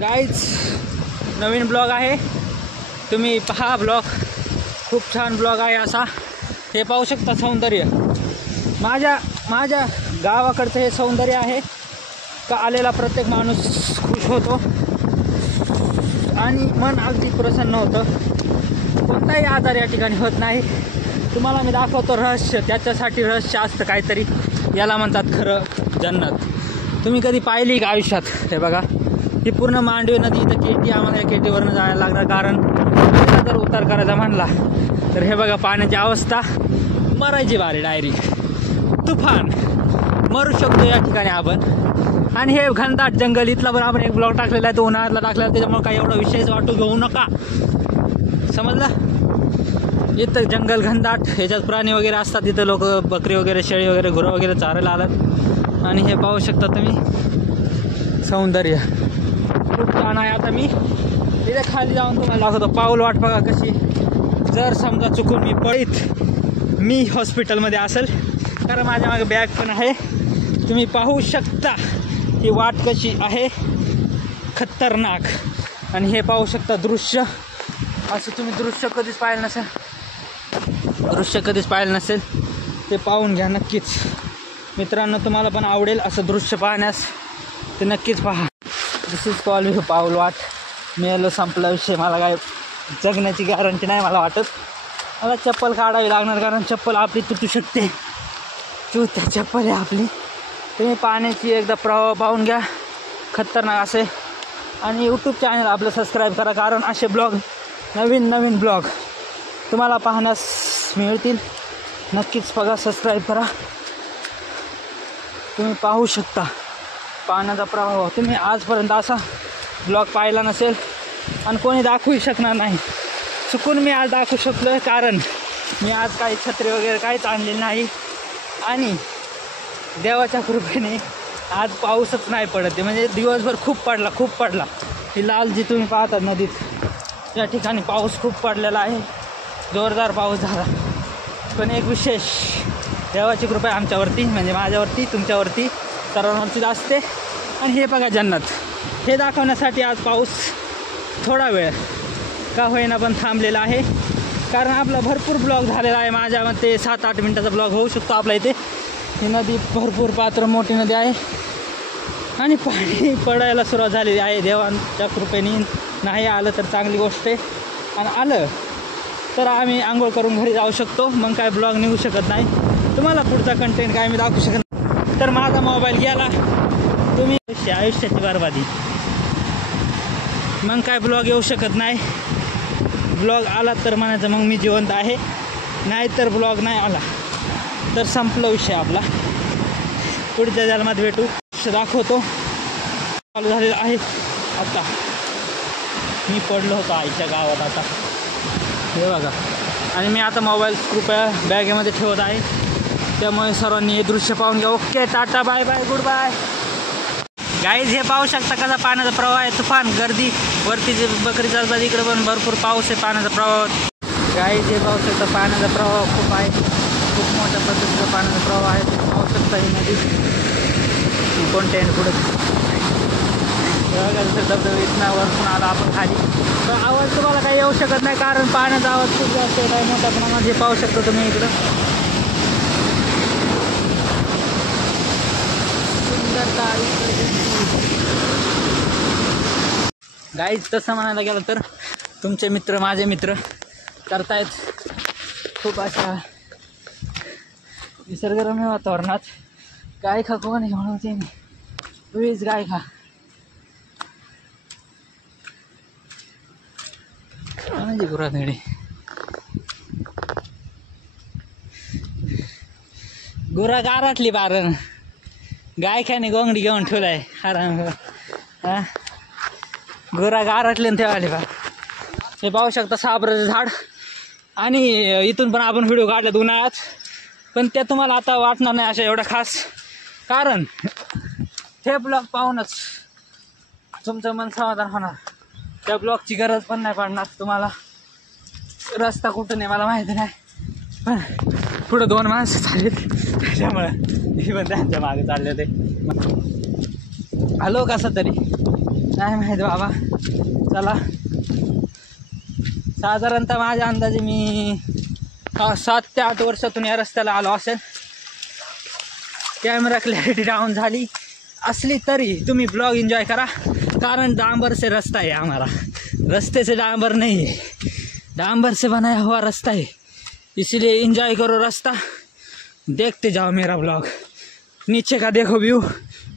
Guys नवीन blog आहे, तुम्ही पहा ब्लॉग. खूप छान ब्लॉग आहे असा. हे पाहू शकता सौंदर्य. माझ्या गावाकडचं हे सौंदर्य आहे का आलेला प्रत्येक माणूस खुश होतो आणि मन अगदी प्रसन्न होतं. कोणताही आजार या ठिकाणी होत नाही. तुम्हाला मी दाखवतो रहस्य. त्याच्यासाठी रहस्य असतं काहीतरी. याला म्हणतात खरं जन्नत. तुम्ही कधी पाहिली का आयुष्यात? हे बघा, ही पूर्ण मांडवी नदी. इथं केटी, आम्हाला या केटीवरनं जायला लागणार. कारण जर उतार करायचा म्हणला तर हे बघा पाण्याची अवस्था. मरायची बारी डायरेक्ट. तुफान मरू शकतो या ठिकाणी आपण. आणि हे घनदाट जंगल. इथला पण आपण एक ब्लॉग टाकलेला आहे, तो उन्हाळ्यातला टाकलेला. त्याच्यामुळे काही एवढा विषयच वाटू घेऊ नका, समजलं? इथं जंगल घनदाट, ह्याच्यात प्राणी वगैरे असतात. इथं लोक बकरी वगैरे, शेळी वगैरे, गुरं वगैरे चारायला आलात. आणि हे पाहू शकता तुम्ही सौंदर्य. खूप छान आहे. आता मी इथे खाली जाऊन तुम्हाला दाखवतो. पाऊल वाट बघा कशी. जर समजा चुकून मी पडीत मी हॉस्पिटलमध्ये असेल, कारण माझ्या मागे बॅग पण आहे. तुम्ही पाहू शकता ही वाट कशी आहे, खतरनाक. आणि हे पाहू शकता दृश्य. असं तुम्ही दृश्य कधीच पाहिलं नसेल, ते पाहून घ्या नक्कीच. मित्रांनो, तुम्हाला पण आवडेल असं दृश्य पाहण्यास, ते नक्कीच पहा. दिस इज कॉल यू पाऊल वाट. मेलं, संपला विषय. मला काय जगण्याची गॅरंटी नाही मला वाटत. मला चप्पल काढावी लागणार, कारण चप्पल आपली तुटू शकते. चुत्या चप्पल आहे आपली. तुम्ही पाण्याची एकदा प्रवाह पाहून घ्या, खतरनाक असे. आणि यूट्यूब चॅनल आपलं सबस्क्राईब करा, कारण असे ब्लॉग, नवीन ब्लॉग तुम्हाला पाहण्यास मिळतील. नक्कीच बघा, सबस्क्राईब करा. तुम्ही पाहू शकता पाण्याचा प्रवाह. तुम्ही आजपर्यंत असा ब्लॉग पाहिला नसेल आणि कोणी दाखवू शकणार नाही. चुकून मी आज दाखवू शकलो आहे, कारण मी आज काही छत्री वगैरे काहीच आणलेली नाही. आणि देवाच्या कृपेने आज पाऊसच नाही पडत. म्हणजे दिवसभर खूप पडला. ही लाल जी तुम्ही पाहता नदीत, त्या ठिकाणी पाऊस खूप पडलेला आहे. जोरदार पाऊस झाला. पण एक विशेष, देवाची कृपा आमच्यावरती, म्हणजे माझ्यावरती, तुमच्यावरती, सर्वांवरतीच असते. आणि हे बघा जन्नत. हे दाखवण्यासाठी आज पाऊस थोडा वेळ का होईना पण थांबलेला आहे. कारण आपला भरपूर ब्लॉग झालेला आहे. माझ्या मते 7-8 मिनटाचा ब्लॉग होऊ शकतो आपला. इथे ही नदी भरपूर पात्र मोठी नदी आहे आणि पाणी पडायला सुरुवात झालेली आहे. देवांच्या कृपेने नाही आलं तर चांगली गोष्ट आहे, आणि आलं तर आम्ही आंघोळ करून घरी जाऊ शकतो. मग काय ब्लॉग निघू शकत नाही. तुम्हाला पुढचा कंटेंट काय मी दाखवू शकत नाही. तर माझा मोबाईल गेला, तुम्ही आयुष्याची बरबादी. मग काय ब्लॉग येऊ शकत नाही. ब्लॉग आला तर म्हणायचं मग मी जिवंत आहे, नाही तर ब्लॉग नाही आला तर संपला विषय आपला. पुढच्या जन्मात भेटू. दाखवतो. चालू झालेलं आहे. आता मी पडलो होतो आईच्या गावात. आता हे बघा. आणि मी आता मोबाईल कृपया बॅगेमध्ये ठेवत आहे. त्यामुळे सर्वांनी हे दृश्य पाहून घ्या. Okay, tata, bye bye, good bye. Guys हे पाहू शकता कसा पाण्याचा प्रवाह आहे. तुफान गर्दी. वरती जे बकरी चालतात इकडे पण भरपूर पाऊस आहे. पाण्याचा प्रवाह. गाईज हे पाहू शकता पाण्याचा प्रवाह खूप आहे. खूप मोठ्या पद्धतीचा पाण्याचा प्रवाह आहे. तुम्ही पाहू शकता ही नदी कोणत्या पुढे धबधबे इथना वरपून आला आपण खाली. तर आवाज तुम्हाला काही येऊ शकत नाही, कारण पाण्याचा आवाज खूप जास्त आहे मोठ्या प्रमाणात. हे पाहू शकता तुम्ही इकडं. सुंदरता गाईज. तसं म्हणायला गेलं तर तुमचे मित्र, माझे मित्र करतायत खूप अशा निसर्गरम्य वातावरणात. गाय खा कोण घेऊन होते मी, प्लीज गाय खा. म्हणजे गुराधडी गुरा गारातली बारण गाय खाने गोंगडी घेऊन ठेवलाय. आराम हा, गुरा गारातले ठेवाले बा. हे पाहू शकता साबराचं झाड. आणि इथून पण आपण व्हिडिओ काढल्यात उन्हाळ्यात, पण ते तुम्हाला आता वाटणार नाही अशा एवढा खास, कारण हे ब्लॉग पाहूनच तुमचं मन समाधान होणार. त्या ब्लॉगची गरज पण नाही पडणार तुम्हाला. रस्ता कुठून आहे मला माहिती नाही, पण पुढं 2 माणसं चाललेत, त्याच्यामुळे मी पण त्यांच्या मागे चालले होते. आलो कसं तरी. नाही माहीत बाबा. चला, साधारणतः माझ्या अंदाजे मी 7 ते 8 वर्षातून या रस्त्याला आलो असेल. कॅमेरा क्लॅरिटी डाऊन झाली असली तरी तुम्ही ब्लॉग एन्जॉय करा, कारण डांबर से रास्ता है हमारा. रास्ते से डांबर नहीं है, डांबर से बनाया हुआ रास्ता है, इसलिए एंजॉय करो रास्ता, देखते जाओ मेरा ब्लॉग. नीचे का देखो व्यू,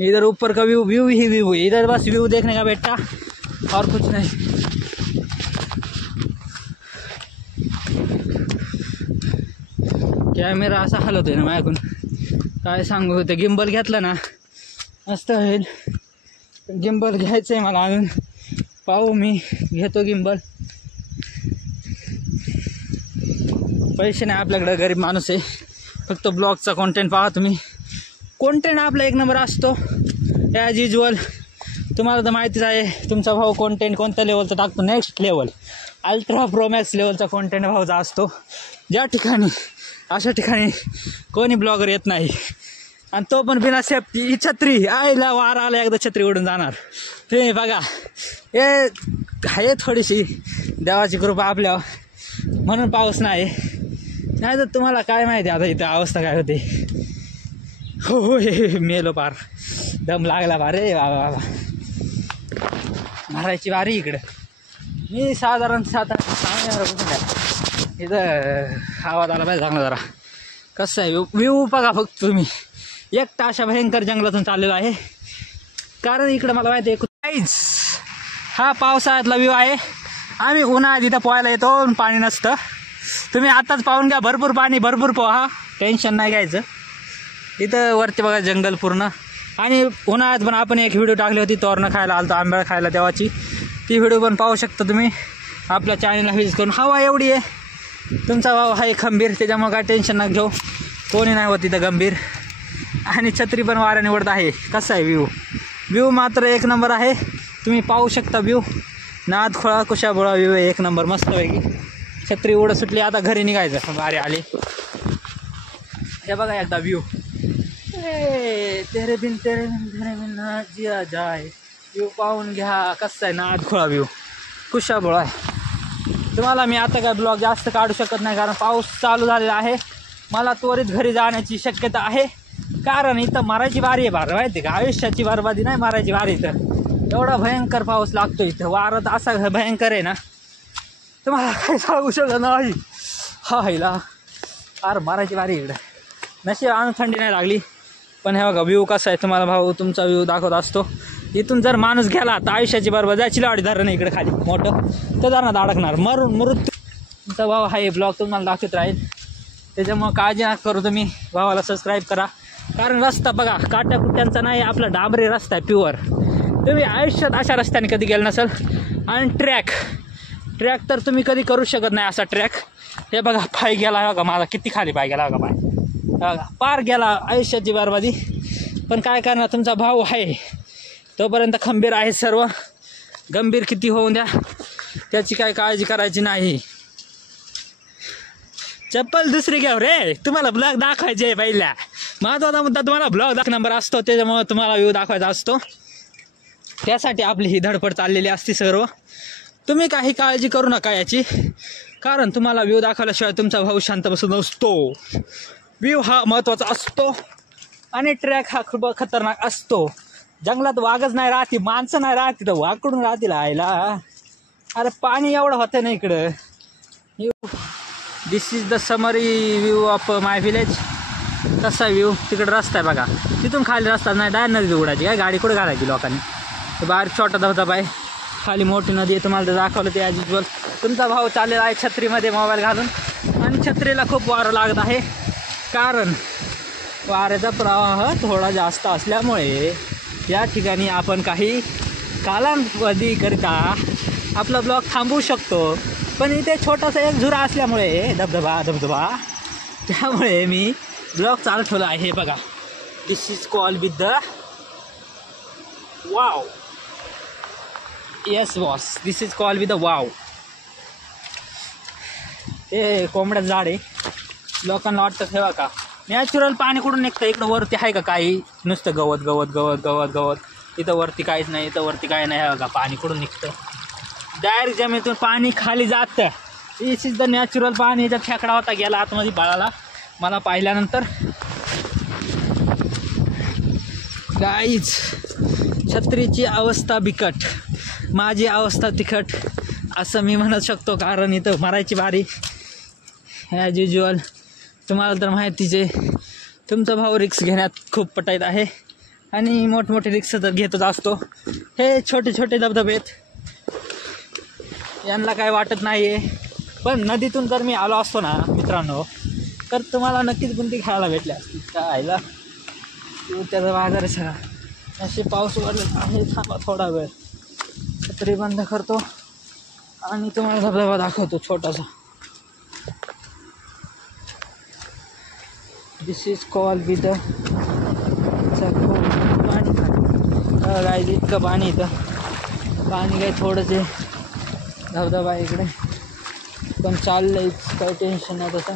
इधर ऊपर का व्यू, व्यू ही व्यू है इधर, बस व्यू देखने का बेटा और कुछ नहीं. कॅमेरा असा हलवतोय ना माझ्याकडून, काय सांगू. ते गिम्बल घेतलं ना मस्त होईल. गिम्बल घ्यायचं आहे मला अजून, पाहू मी घेतो गिम्बल. पैसे नाही आपल्याकडं, गरीब माणूस आहे. फक्त ब्लॉगचा कॉन्टेंट पहा तुम्ही. कॉन्टेंट आपला एक नंबर असतो ॲज युजल. तुम्हाला तर माहितीच आहे तुमचा भाऊ कॉन्टेंट कोणत्या लेवलचा टाकतो. नेक्स्ट लेवल, अल्ट्रा प्रोमॅक्स लेवलचा कॉन्टेंट भाऊचा असतो. ज्या ठिकाणी अशा ठिकाणी कोणी ब्लॉगर येत नाही, आणि तो पण बिना सेफ्टी. ही छत्री आईला वारा आला एकदा छत्री उडून जाणार. तुम्ही बघा, हे आहे थोडीशी देवाची कृपा आपल्यावर, म्हणून पाऊस नाही. नाही तर तुम्हाला काय माहिती आता इथं अवस्था काय होते. हो हे मेलो पार, दम लागला पार रे बाबा बाबा. मारायची वारी इकडं. मी साधारण 7-8 इथं आवाज आला पाहिजे चांगला जरा. कसं आहे व्ह्यू बघा फक्त तुम्ही. एकटा अशा भयंकर जंगलातून चाललेला आहे, कारण इकडं मला माहिती आहे काहीच. हा पावसाळ्यातला व्ह्यू आहे. आम्ही उन्हाळ्यात इथं पोहायला येतो, पाणी नसतं. तुम्ही आताच पाहून घ्या, भरपूर पाणी, भरपूर पोहा, टेन्शन नाही घ्यायचं. इथं वरती बघा जंगल पूर्ण. आणि उन्हाळ्यात पण आपण एक व्हिडिओ टाकली होती, तोरणं खायला आलतो, आंब्या खायला तेव्हाची. ती व्हिडिओ पण पाहू शकता तुम्ही आपल्या चॅनलला व्हिजिट करून. हवा एवढी आहे, तुमचा भाव आहे खंबीर, त्याच्यामुळे काय टेन्शन नका घेऊ. कोणी नाही होत इथं गंभीर. आणि छत्री पण वारा निवडत आहे. कसं आहे व्ह्यू, व्ह्यू मात्र एक नंबर आहे. तुम्ही पाहू शकता व्ह्यू. नाद खोळा कुशाबोळा व्ह्यू आहे एक नंबर मस्तपैकी. छत्री उडत सुटली, आता घरी निघायचं. वारे आले हे बघा एकदा व्ह्यू. तेरे बिन ना जिया जाय. व्ह्यू पाहून घ्या. कसं आहे नाद खोळा व्ह्यू, कुशाबोळा आहे. तुम्हाला मी आता काय ब्लॉग जास्त काढू शकत नाही, कारण पाऊस चालू झालेला आहे. मला त्वरित घरी जाण्याची शक्यता आहे, कारण इथं मारायची वारी आहे. बार माहिती का, आयुष्याची बरबादी नाही, मारायची वारी. इथं एवढा भयंकर पाऊस लागतो. इथं वारा तर असा भयंकर आहे ना, तुम्हाला काही सांगू शकत नाही. हा हिला अरे मारायची वारी इकडं. नशीब आणून थंडी नाही लागली. पण हे बघा व्ह्यू कसा आहे, तुम्हाला भाऊ तुमचा व्ह्यू दाखवत असतो. इथून जर माणूस गेला तर आयुष्याची बरबाद. जायची लाडी धरण इकडे खाली मोठं, तर धरणात अडकणार, मरून मृत्यू. तुमचा भाऊ हा हे ब्लॉग तुम्हाला दाखवत राहील. त्याच्यामुळं काळजी नका करू. तुम्ही भावाला सबस्क्राईब करा, कारण रस्ता बघा काट्या कुट्यांचा नाही, आपला डांबरी रस्ता आहे प्युअर. तुम्ही आयुष्यात अशा रस्त्याने कधी गेला नसेल. आणि ट्रॅक तर तुम्ही कधी करू शकत नाही असा ट्रॅक. हे बघा पाय गेला बघा माझा, किती खाली पाय गेला बघा, पाय बघा पार गेला, आयुष्याची बरबादी. पण काय करणार, तुमचा भाऊ आहे तोपर्यंत खंबीर आहे. सर्व गंभीर किती होऊन द्या, त्याची काय काळजी करायची नाही. चप्पल दुसरी घ्या रे, तुम्हाला ब्लॉग दाखवायचे आहे. पहिला महत्त्वाचा मुद्दा तुम्हाला ब्लॉग नंबर असतो, त्याच्यामुळे तुम्हाला व्ह्यू दाखवायचा असतो. त्यासाठी आपली ही धडपड चाललेली असते सर्व. तुम्ही काही काळजी करू नका याची, कारण तुम्हाला व्ह्यू दाखवल्याशिवाय तुमचा भाऊ शांत बसून नसतो. व्ह्यू हा महत्त्वाचा असतो, आणि ट्रॅक हा खूप खतरनाक असतो. जंगलात वाघच नाही राहते, माणसं नाही राहते, तर वाघकडून राहतील आयला. अरे पाणी एवढं होतं ना इकडं. This is the summary view of my village. कसा व्ह्यू, तिकडे रस्ता आहे बघा, तिथून खाली रस्ता नाही, डायरेक्ट नदी उघडायची. काय गाडी कुठे घालायची लोकांनी. तर बाहेर छोटा धबधबा आहे, खाली मोठी नदी आहे. तुम्हाला ते दाखवलं ते ॲज युजल. तुमचा भाऊ चाललेला आहे छत्रीमध्ये मोबाईल घालून, आणि छत्रीला खूप वारं लागत आहे, कारण वाऱ्याचा प्रवाह थोडा जास्त असल्यामुळे या ठिकाणी आपण काही कालावधीकरिता आपला ब्लॉग थांबवू शकतो. पण इथे छोटासा एक झुरा असल्यामुळे धबधबा त्यामुळे मी ब्लॉग चालू ठेवला आहे. बघा, this is call with the wow. Yes boss, this is call with the wow. ते कोंबड्याचं झाड आहे. लोकांना वाटतं ठेवा का नॅचरल पाणी कुठून निघतं, इकडं वरती आहे का काही, नुसतं गवत गवत गवत गवत गवत. इथं वरती काहीच नाही, इथं वरती काय नाही. बघा पाणी कुठून निघतं, डायरेक्ट जमिनीतून पाणी खाली जातं. दिस इज द नॅचरल पाणी. इथं खेकडा होता, गेला आतमध्ये बाळाला. मला पाहिल्यानंतर गाईच छत्रीची अवस्था बिकट, माझी अवस्था तिखट असं मी म्हणू शकतो. कारण इथं मरायची बारी ॲज युज्युअल. तुम्हाला तर माहितीच आहे, तुमचा भाऊ रिक्स घेण्यात खूप पटाईत आहे आणि मोठमोठे रिक्स तर घेतच असतो. हे छोटे छोटे धबधबे आहेत, यांना काय वाटत नाही आहे. पण नदीतून जर मी आलो असतो ना मित्रांनो, तर तुम्हाला नक्कीच बुंदी खायला भेटल्या असतील. खायला त्याचा बाजार सगळा. असे पाऊस उघडलेला आहे. थांबा थोडा वेळ, छत्री बंद करतो आणि तुम्हाला धबधबा दाखवतो छोटासा. दिस इज कॉल विथ पाणी. काय इतकं पाणी इथं, पाणी काही थोडंच आहे. धबधबा इकडे पण चाललंय, काही टेन्शन नाही तसं.